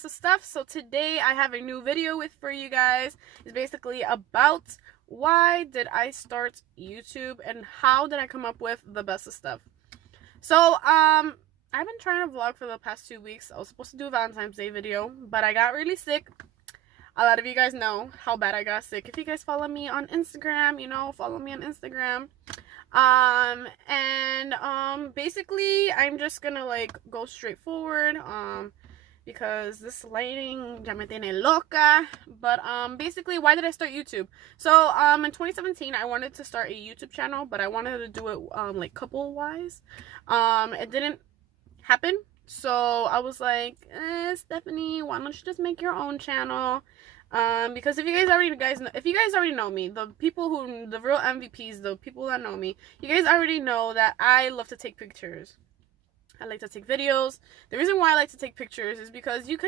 best of stuff. So today I have a new video for you guys. It's basically about why did I start YouTube and how did I come up with the best of stuff. So I've been trying to vlog for the past 2 weeks. I was supposed to do a Valentine's Day video, but I got really sick. A lot of you guys know how bad I got sick. If you guys follow me on Instagram, follow me on Instagram. Basically I'm just gonna go straight forward because this lighting ya me tiene loca. But basically, why did I start YouTube? So in 2017 I wanted to start a YouTube channel, but I wanted to do it like couple wise. It didn't happen, so I was like, Stephanie, why don't you just make your own channel? Because if you guys already know me, the real MVPs, the people that know me, you guys already know that I love to take pictures. I like to take videos. The reason why I like to take pictures is because you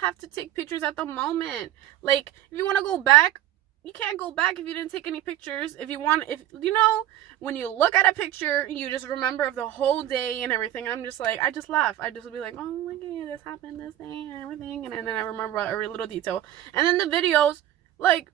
have to take pictures at the moment. Like, if you want to go back, you can't go back if you didn't take any pictures. When you look at a picture, you just remember of the whole day and everything. I'm just like, I just laugh. I just be like, oh my god, this happened, this thing, and everything. And then I remember every little detail. And then the videos, like,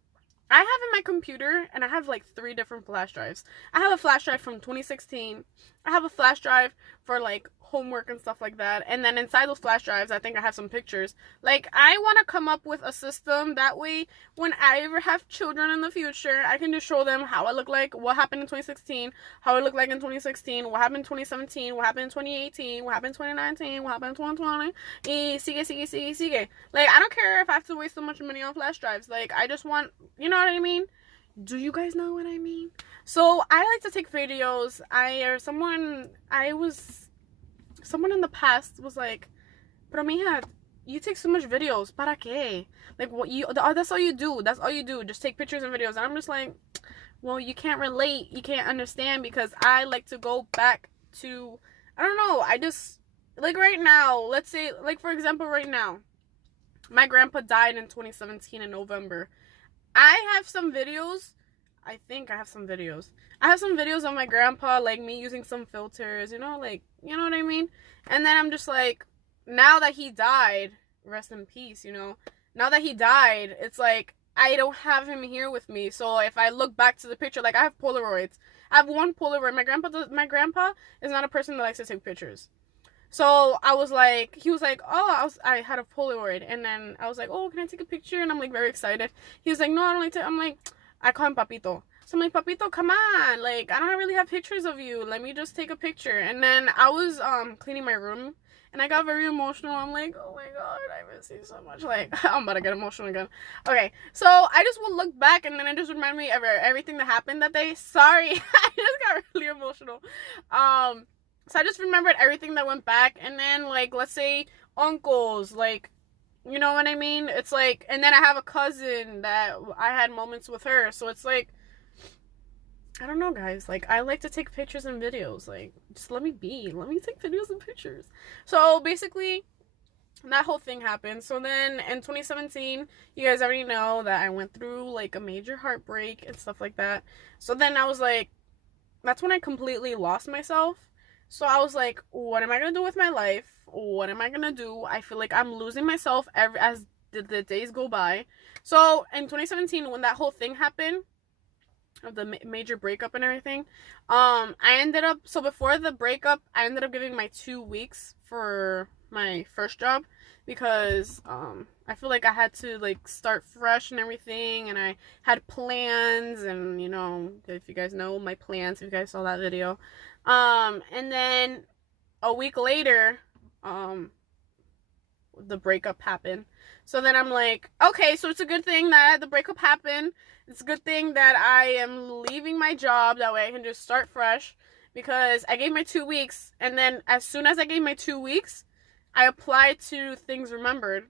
I have in my computer, and I have like 3 different flash drives. I have a flash drive from 2016. I have a flash drive for like homework and stuff like that. And then inside those flash drives, I think I have some pictures. Like, I want to come up with a system that way when I ever have children in the future, I can just show them how I look like, what happened in 2016, how I look like in 2016, what happened in 2017, what happened in 2018, what happened in 2019, what happened in 2020, y sigue. Like, I don't care if I have to waste so much money on flash drives. Like, I just want, you know what I mean? Do you guys know what I mean? So I like to take videos. Someone in the past was like, pero mija, you take so much videos, para qué? Like, that's all you do. That's all you do. Just take pictures and videos. And I'm just like, well, you can't relate. You can't understand, because I like to go back to, I don't know. I just, like, right now, let's say, like, for example, right now, my grandpa died in 2017 in November. I have some videos. I think I have some videos. I have some videos of my grandpa, like me using some filters, like, you know what I mean? And then I'm just like, now that he died, rest in peace, now that he died, it's like, I don't have him here with me. So if I look back to the picture, like, I have Polaroids. I have one Polaroid. My grandpa is not a person that likes to take pictures. So I was like, he was like, oh, I had a Polaroid. And then I was like, oh, can I take a picture? And I'm like very excited. He was like, no, I don't like to. I'm like, I call him Papito. So I'm like, Papito, come on. Like, I don't really have pictures of you. Let me just take a picture. And then I was cleaning my room, and I got very emotional. I'm like, oh my god, I miss you so much. Like, I'm about to get emotional again. Okay, so I just will look back, and then it just reminded me of everything that happened that day. Sorry, I just got really emotional. So I just remembered everything that went back. And then, like, let's say uncles, like, you know what I mean? It's like, and then I have a cousin that I had moments with her. So it's like, I don't know, guys. Like, I like to take pictures and videos. Like, just let me be. Let me take videos and pictures. So basically, that whole thing happened. So then in 2017, you guys already know that I went through like a major heartbreak and stuff like that. So then I was like, that's when I completely lost myself. So I was like, what am I going to do with my life? What am I going to do? I feel like I'm losing myself as the days go by. So in 2017, when that whole thing happened, of the major breakup and everything, so before the breakup, I ended up giving my 2 weeks for my first job, because I feel like I had to like start fresh and everything, and I had plans, and if you guys know my plans, if you guys saw that video, and then a week later, the breakup happened. So then I'm like, okay, so it's a good thing that the breakup happened. It's a good thing that I am leaving my job. That way I can just start fresh, because I gave my 2 weeks. And then as soon as I gave my 2 weeks, I applied to Things Remembered,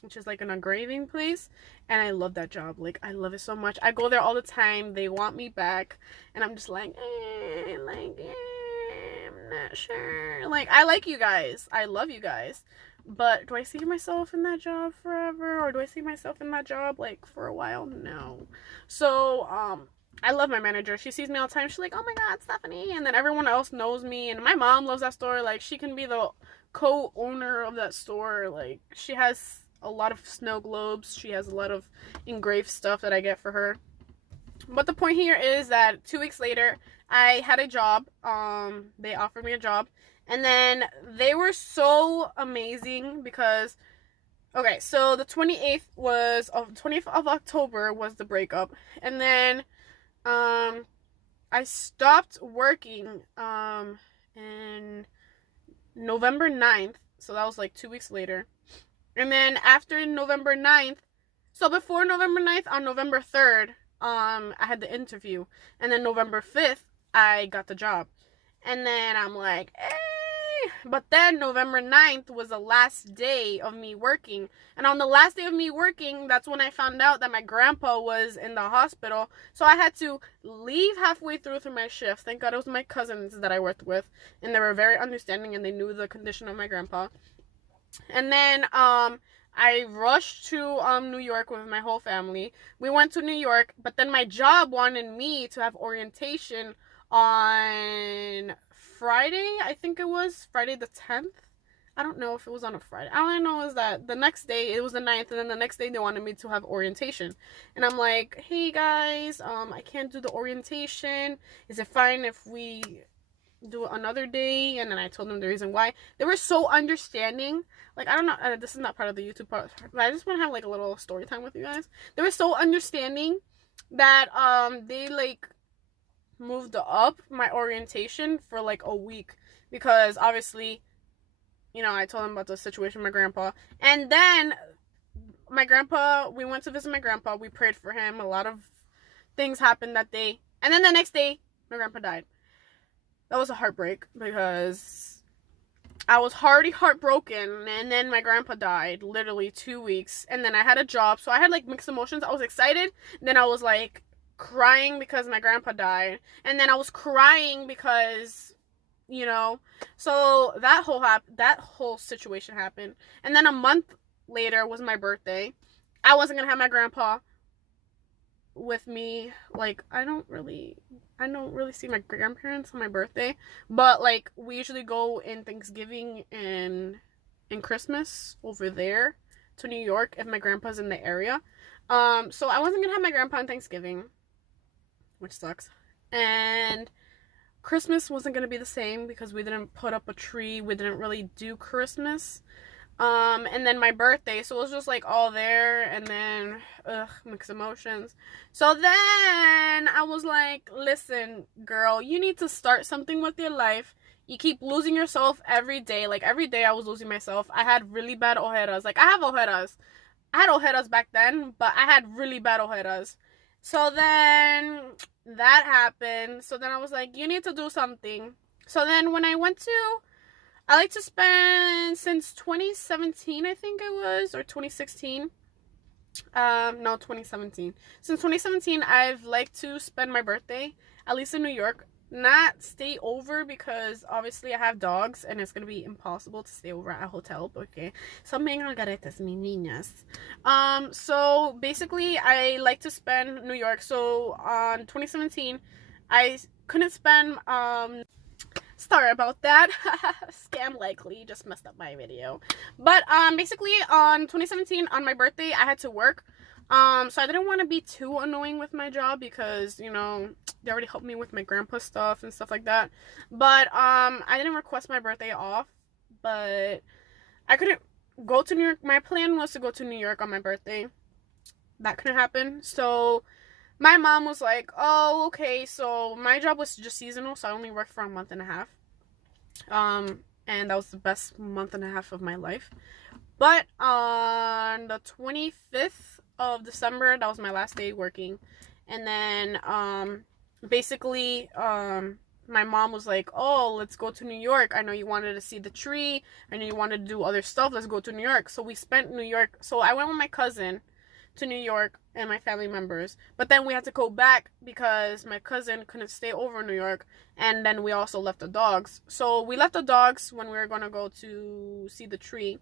which is like an engraving place. And I love that job. Like, I love it so much. I go there all the time. They want me back. And I'm just like, I'm not sure. Like, I like you guys. I love you guys. But do I see myself in that job forever? Or do I see myself in that job, like, for a while? No. So, I love my manager. She sees me all the time. She's like, oh my god, Stephanie. And then everyone else knows me. And my mom loves that store. Like, she can be the co-owner of that store, like, she has a lot of snow globes. She has a lot of engraved stuff that I get for her. But the point here is that 2 weeks later, I had a job. They offered me a job. And then they were so amazing because, okay, so the 20th of October was the breakup. And then I stopped working in November 9th. So that was like 2 weeks later. And then after November 9th, so before November 9th, on November 3rd, I had the interview. And then November 5th, I got the job. And then I'm like, hey. But then November 9th was the last day of me working. And on the last day of me working, that's when I found out that my grandpa was in the hospital. So I had to leave halfway through my shift. Thank God it was my cousins that I worked with. And they were very understanding and they knew the condition of my grandpa. And then I rushed to New York with my whole family. We went to New York, but then my job wanted me to have orientation on Friday. I think it was Friday the 10th. I don't know if it was on a Friday. All I know is that the next day, it was the 9th, and then the next day they wanted me to have orientation. And I'm like, hey guys, I can't do the orientation. Is it fine if we do it another day? And then I told them the reason why. They were so understanding. Like, I don't know, this is not part of the YouTube part, but I just want to have like a little story time with you guys. They were so understanding that they like moved up my orientation for like a week, because obviously, you know, I told them about the situation with my grandpa. And then my grandpa, we went to visit my grandpa. We prayed for him. A lot of things happened that day. And then the next day, my grandpa died. That was a heartbreak because I was already heartbroken, and then my grandpa died literally 2 weeks. And then I had a job, so I had like mixed emotions. I was excited, then I was like crying because my grandpa died, and then I was crying because, you know, so that whole situation happened. And then a month later was my birthday. I wasn't gonna have my grandpa with me. Like, I don't really see my grandparents on my birthday, but like we usually go in Thanksgiving and in Christmas over there to New York if my grandpa's in the area. So I wasn't gonna have my grandpa on Thanksgiving, which sucks. And Christmas wasn't gonna be the same because we didn't put up a tree. We didn't really do Christmas. And then my birthday, so it was just like all there, and then mixed emotions. So then I was like, listen, girl, you need to start something with your life. You keep losing yourself every day. Like, every day I was losing myself. I had really bad ojeras. Like, I have ojeras. I had ojeras back then, but I had really bad ojeras. So then that happened. So then I was like, you need to do something. So then when I went to, I like to spend, since 2017, I think it was, or 2016. No, 2017. Since 2017, I've liked to spend my birthday, at least in New York. Not stay over, because obviously I have dogs and it's going to be impossible to stay over at a hotel. Okay. So me encargaré mi niñas. So basically I like to spend New York. So on 2017, I couldn't spend, sorry about that. Scam likely, just messed up my video. But basically on 2017, on my birthday, I had to work. So I didn't want to be too annoying with my job because, you know, they already helped me with my grandpa stuff and stuff like that. But I didn't request my birthday off, but I couldn't go to New York. My plan was to go to New York on my birthday. That couldn't happen. So my mom was like, oh, okay, so my job was just seasonal, so I only worked for a month and a half. And that was the best month and a half of my life. But on the 25th of December, that was my last day working. And then, basically, my mom was like, oh, let's go to New York. I know you wanted to see the tree. I know you wanted to do other stuff. Let's go to New York. So we spent New York. So I went with my cousin to New York and my family members, but then we had to go back because my cousin couldn't stay over in New York, and then we also left the dogs. So we left the dogs when we were going to go to see the tree.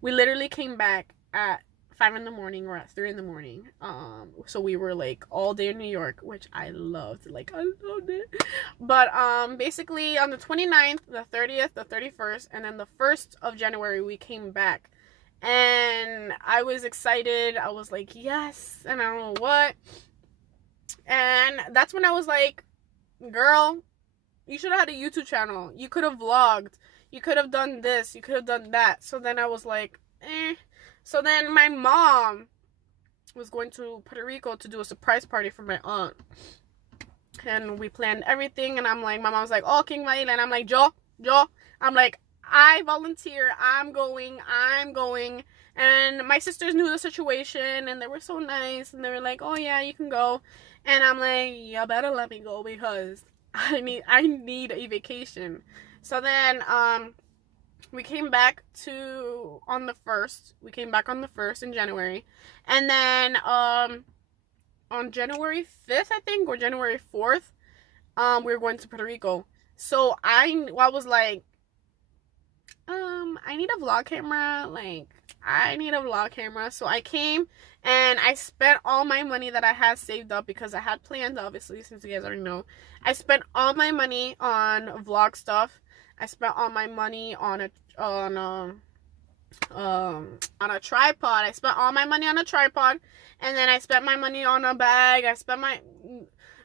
We literally came back at 5 in the morning or at 3 in the morning. So we were like all day in New York, which I loved. Like, I loved it. But basically on the 29th, the 30th, the 31st, and then the 1st of January, we came back. And I was excited. I was like, yes, and I don't know what. And that's when I was like, girl, you should have had a YouTube channel. You could have vlogged. You could have done this. You could have done that. So then I was like, eh. So then my mom was going to Puerto Rico to do a surprise party for my aunt. And we planned everything. And I'm like, my mom's like, oh, King Maila. And I'm like, yo. I'm like, I volunteer. I'm going. And my sisters knew the situation. And they were so nice. And they were like, oh, yeah, you can go. And I'm like, you better let me go because I need a vacation. So then we came back on the 1st. We came back on the 1st in January. And then on January 5th, I think, or January 4th, we were going to Puerto Rico. So I was like, I need a vlog camera. Like, I need a vlog camera. So I came and I spent all my money that I had saved up because I had plans, obviously, since you guys already know. I spent all my money on vlog stuff. I spent all my money on a tripod. I spent all my money on a tripod, and then I spent my money on a bag.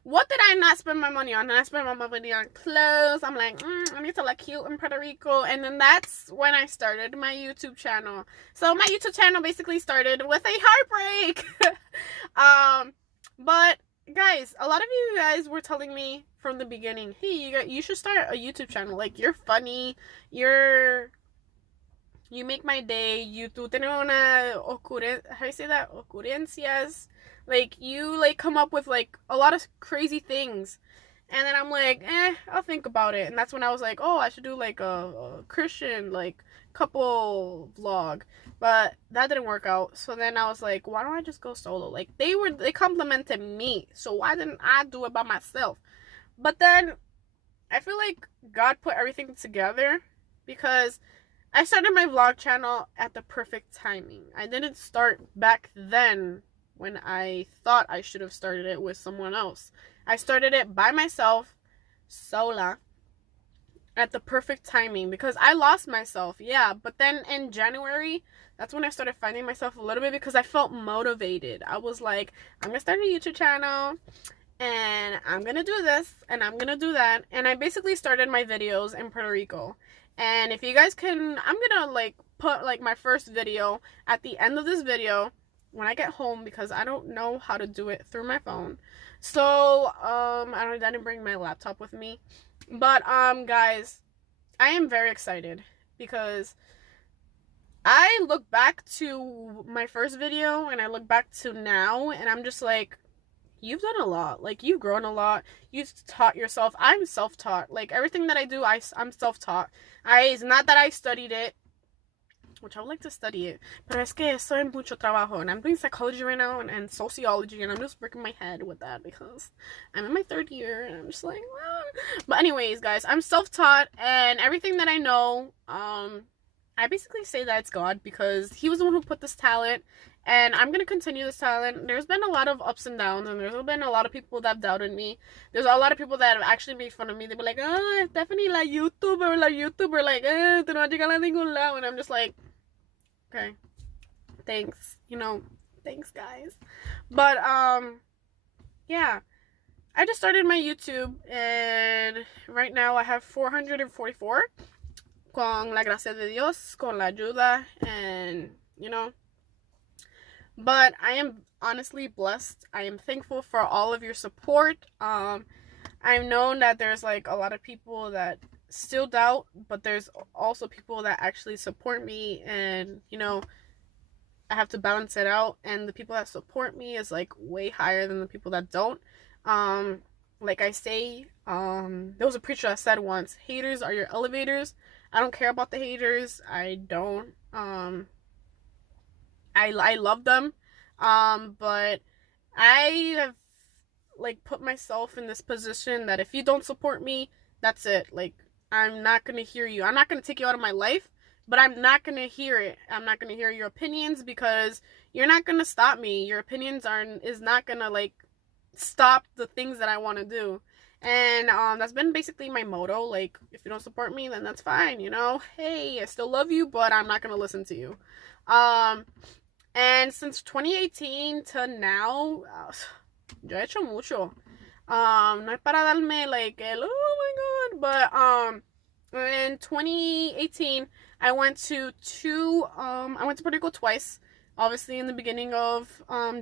What did I not spend my money on? And I spent my money on clothes. I'm like, I need to look cute in Puerto Rico. And then that's when I started my YouTube channel. So my YouTube channel basically started with a heartbreak. But guys, a lot of you guys were telling me from the beginning, hey, you should start a YouTube channel. Like, you're funny. You make my day. You tú tienes una how do you say that? Ocurrencias. Like, you, like, come up with, like, a lot of crazy things. And then I'm like, I'll think about it. And that's when I was like, oh, I should do, like, a Christian, like, couple vlog. But that didn't work out. So then I was like, why don't I just go solo? Like, they complimented me. So why didn't I do it by myself? But then I feel like God put everything together because I started my vlog channel at the perfect timing. I didn't start back then when I thought I should have started it with someone else. I started it by myself, sola, at the perfect timing because I lost myself, yeah. But then in January, that's when I started finding myself a little bit because I felt motivated. I was like, I'm gonna start a YouTube channel and I'm gonna do this and I'm gonna do that. And I basically started my videos in Puerto Rico. And if you guys can, I'm gonna like put like my first video at the end of this video when I get home because I don't know how to do it through my phone. So I didn't bring my laptop with me. But guys, I am very excited because I look back to my first video and I look back to now and I'm just like, you've done a lot. Like, you've grown a lot. You've taught yourself. I'm self-taught. Like, everything that I do, I'm self-taught. It's not that I studied it, which I would like to study it, pero es que eso es mucho trabajo, and I'm doing psychology right now and sociology, and I'm just breaking my head with that because I'm in my 3rd year, and I'm just like, well. But anyways, guys, I'm self-taught, and everything that I know, I basically say that it's God because he was the one who put this talent, and I'm going to continue this talent. There's been a lot of ups and downs, and there's been a lot of people that have doubted me. There's a lot of people that have actually made fun of me. They be like, oh, Stephanie, la YouTuber, like, tú no vas a llegar a ningún lado, and I'm just like, okay, thanks, thanks guys. But yeah, I just started my YouTube and right now I have 444 con la gracia de Dios, con la ayuda, and but I am honestly blessed. I am thankful for all of your support. I've known that there's like a lot of people that still doubt, but there's also people that actually support me, and I have to balance it out, and the people that support me is like way higher than the people that don't. Like I say, there was a preacher that said once, haters are your elevators. I don't care about the haters. I don't I love them, but I have like put myself in this position that if you don't support me, that's it. Like, I'm not gonna hear you. I'm not gonna take you out of my life, but I'm not gonna hear it. I'm not gonna hear your opinions because you're not gonna stop me. Your opinions is not gonna like stop the things that I want to do. And that's been basically my motto. Like, if you don't support me, then that's fine, you know. Hey, I still love you, but I'm not gonna listen to you. And since 2018 to now, yo he hecho mucho. No es para darme like el oh my god, but in 2018 I went to Puerto Rico twice. Obviously in the beginning of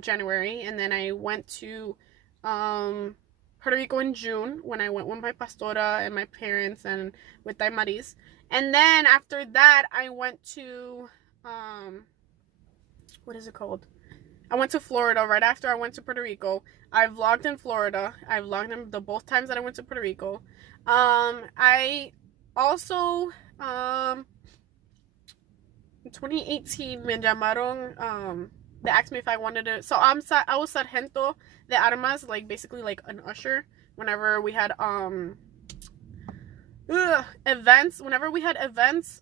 January, and then I went to Puerto Rico in June when I went with my pastora and my parents and with Maris. And then after that I went to what is it called? I went to Florida right after I went to Puerto Rico. I vlogged in Florida. I vlogged in the both times that I went to Puerto Rico. I also in 2018 me llamaron, they asked me if I wanted to, so I was sargento de armas, like basically like an usher whenever we had events,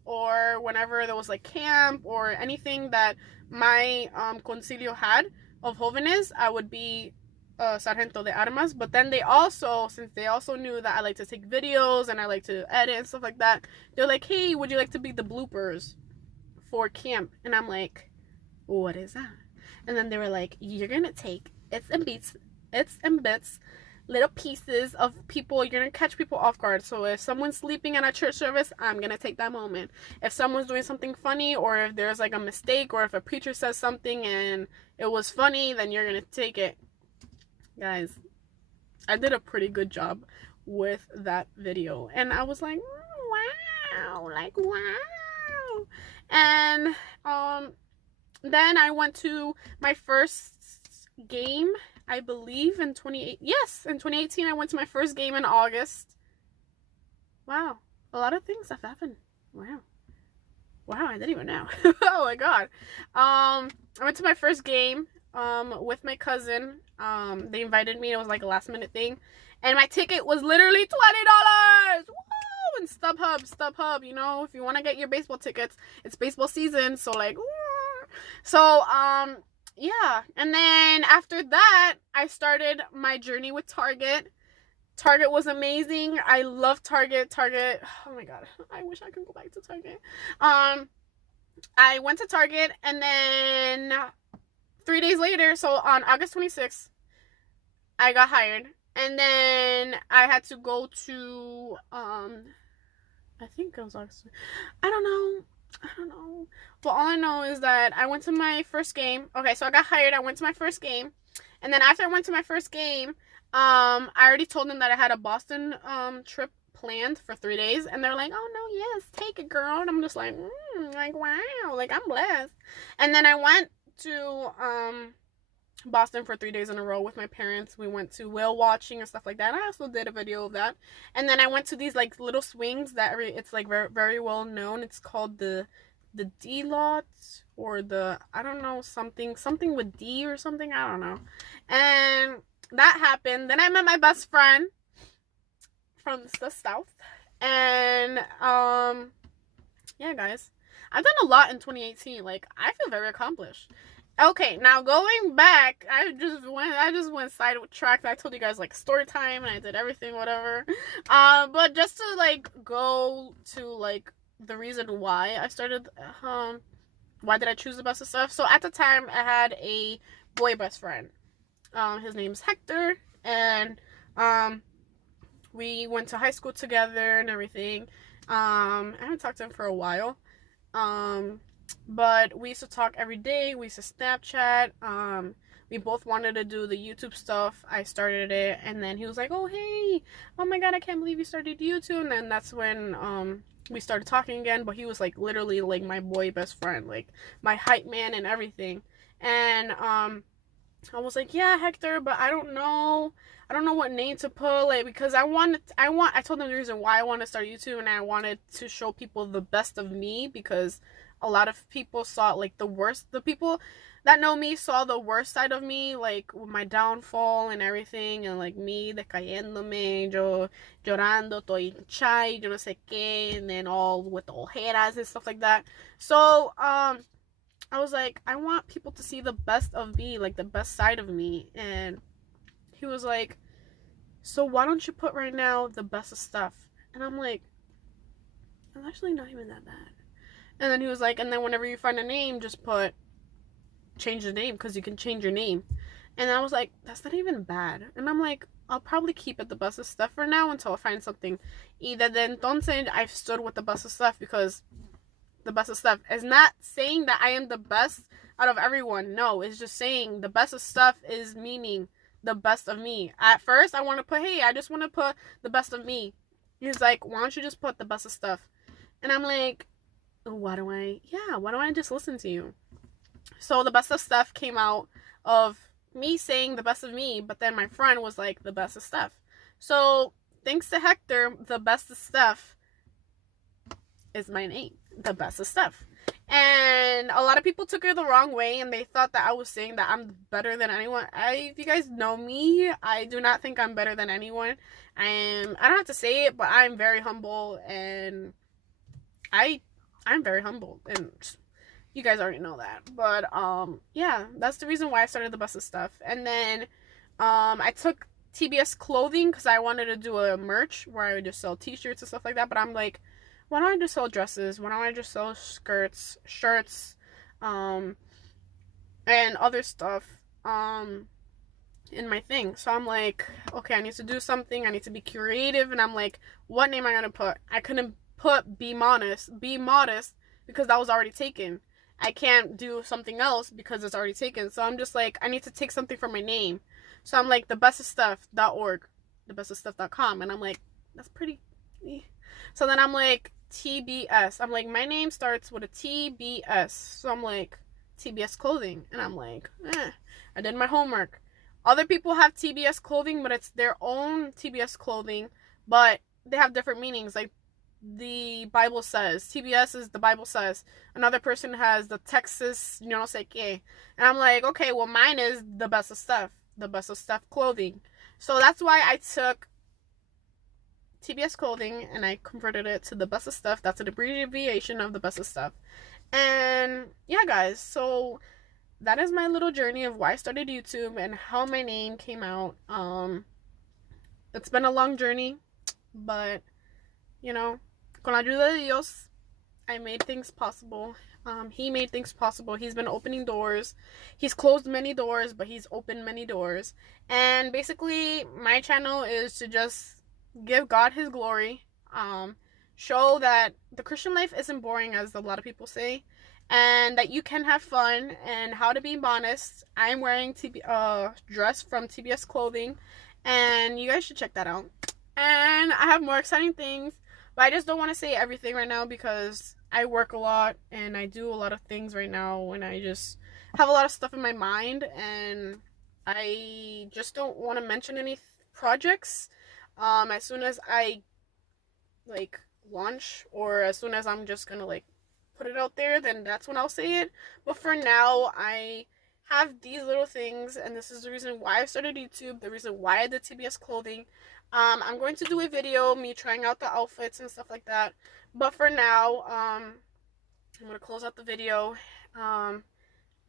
or whenever there was like camp or anything that my concilio had of jóvenes, I would be sargento de armas. But then since they also knew that I like to take videos and I like to edit and stuff like that, they're like, hey, would you like to be the bloopers for camp? And I'm like, what is that? And then they were like, you're gonna take it's and bits little pieces of people. You're gonna catch people off guard. So if someone's sleeping at a church service, I'm gonna take that moment. If someone's doing something funny, or if there's like a mistake, or if a preacher says something and it was funny, then you're gonna take it. Guys, I did a pretty good job with that video, and I was like, wow, like wow. And then I went to my first game, I believe in 2018 I went to my first game in August. Wow, a lot of things have happened. Wow, I didn't even know. Oh my god. I went to my first game with my cousin. They invited me. It was like a last minute thing, and my ticket was literally $20. Woo! And StubHub, you know, if you want to get your baseball tickets, it's baseball season, so like, woo! So yeah, and then after that I started my journey with Target. Target was amazing. I love Target. Oh my god, I wish I could go back to Target. I went to Target, and then 3 days later, so on August 26th, I got hired. And then I had to go to I think it was August. I don't know. But all I know is that I went to my first game. Okay, so I got hired. I went to my first game. And then after I went to my first game, I already told them that I had a Boston trip planned for 3 days. And they're like, oh, no, yes, take it, girl. And I'm just like, like, wow. Like, I'm blessed. And then I went to Boston for 3 days in a row with my parents. We went to whale watching and stuff like that. I also did a video of that. And then I went to these like little swings that it's like very, very well known. It's called the D-Lot, or the, I don't know, something with D or something, I don't know. And that happened. Then I met my best friend from the South. And yeah, guys, I've done a lot in 2018. Like, I feel very accomplished. Okay, now going back, I just went sidetracked. I told you guys like story time, and I did everything, whatever. But just to like go to like the reason why I started, why did I choose the best of stuff? So at the time, I had a boy best friend. His name's Hector, and we went to high school together and everything. I haven't talked to him for a while. But we used to talk every day. We used to Snapchat. We both wanted to do the YouTube stuff. I started it, and then he was like, oh, hey, oh my god, I can't believe you started YouTube. And then that's when we started talking again. But he was like literally like my boy best friend, like my hype man and everything. And I was like, yeah, Hector, but I don't know what name to put, like, because I told him the reason why I wanted to start YouTube, and I wanted to show people the best of me, because a lot of people saw like the worst. The people that know me saw the worst side of me, like with my downfall and everything, and like me decayéndome, yo llorando, estoy hinchada, yo no sé qué, and then all with the ojeras and stuff like that. So I was like, I want people to see the best of me, like the best side of me. And he was like, so why don't you put right now the best of stuff? And I'm like, I'm actually not even that bad. And then he was like, and then whenever you find a name, just change the name, because you can change your name. And I was like, that's not even bad. And I'm like, I'll probably keep it the best of stuff for now until I find something. Either then, entonces I've stood with the best of stuff, because the best of stuff is not saying that I am the best out of everyone. No, it's just saying the best of stuff is meaning the best of me. At first, I want to put, hey, I just want to put the best of me. He's like, why don't you just put the best of stuff? And I'm like, why don't I just listen to you? So the best of stuff came out of me saying the best of me, but then my friend was like, the best of stuff. So thanks to Hector, the best of stuff is my name, the best of stuff. And a lot of people took it the wrong way, and they thought that I was saying that I'm better than anyone. If you guys know me, I do not think I'm better than anyone. I don't have to say it, but I'm very humble, and I'm very humble, and you guys already know that. But yeah, that's the reason why I started the best of stuff. And then I took TBS clothing because I wanted to do a merch where I would just sell t-shirts and stuff like that. But I'm like, why don't I just sell dresses? Why don't I just sell skirts, shirts, and other stuff in my thing? So I'm like, okay, I need to do something. I need to be creative. And I'm like, what name am I gonna put? I couldn't put be modest because that was already taken. I can't do something else because it's already taken. So I'm just like, I need to take something from my name. So I'm like, thebestofstuff.org, thebestofstuff.com. And I'm like, that's pretty. So then I'm like, TBS. I'm like, my name starts with a TBS. So I'm like, TBS clothing. And I'm like, I did my homework. Other people have TBS clothing, but it's their own TBS clothing, but they have different meanings. Like the Bible says, TBS is the Bible says. Another person has the Texas, yo no sé qué. And I'm like, okay, well, mine is the best of stuff clothing. So that's why I took TBS clothing and I converted it to the best of stuff. That's an abbreviation of the best of stuff. And yeah, guys, so that is my little journey of why I started YouTube and how my name came out. It's been a long journey, but you know, con la ayuda de Dios, I made things possible. He made things possible. He's been opening doors. He's closed many doors, but he's opened many doors. And basically, my channel is to just give God his glory. Show that the Christian life isn't boring, as a lot of people say, and that you can have fun, and how to be honest. I'm wearing dress from TBS clothing, and you guys should check that out. And I have more exciting things, but I just don't want to say everything right now because I work a lot and I do a lot of things right now, and I just have a lot of stuff in my mind, and I just don't want to mention any projects. As soon as I like launch, or as soon as I'm just gonna like put it out there, then that's when I'll say it. But for now, I have these little things, and this is the reason why I started YouTube, the reason why I did TBS clothing. I'm going to do a video, me trying out the outfits and stuff like that. But for now, I'm going to close out the video.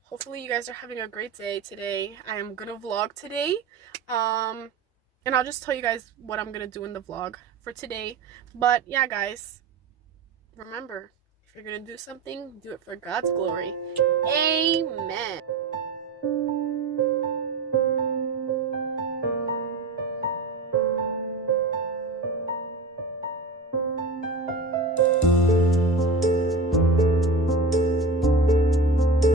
Hopefully you guys are having a great day today. I am going to vlog today. And I'll just tell you guys what I'm going to do in the vlog for today. But yeah, guys, remember, if you're going to do something, do it for God's glory. Amen.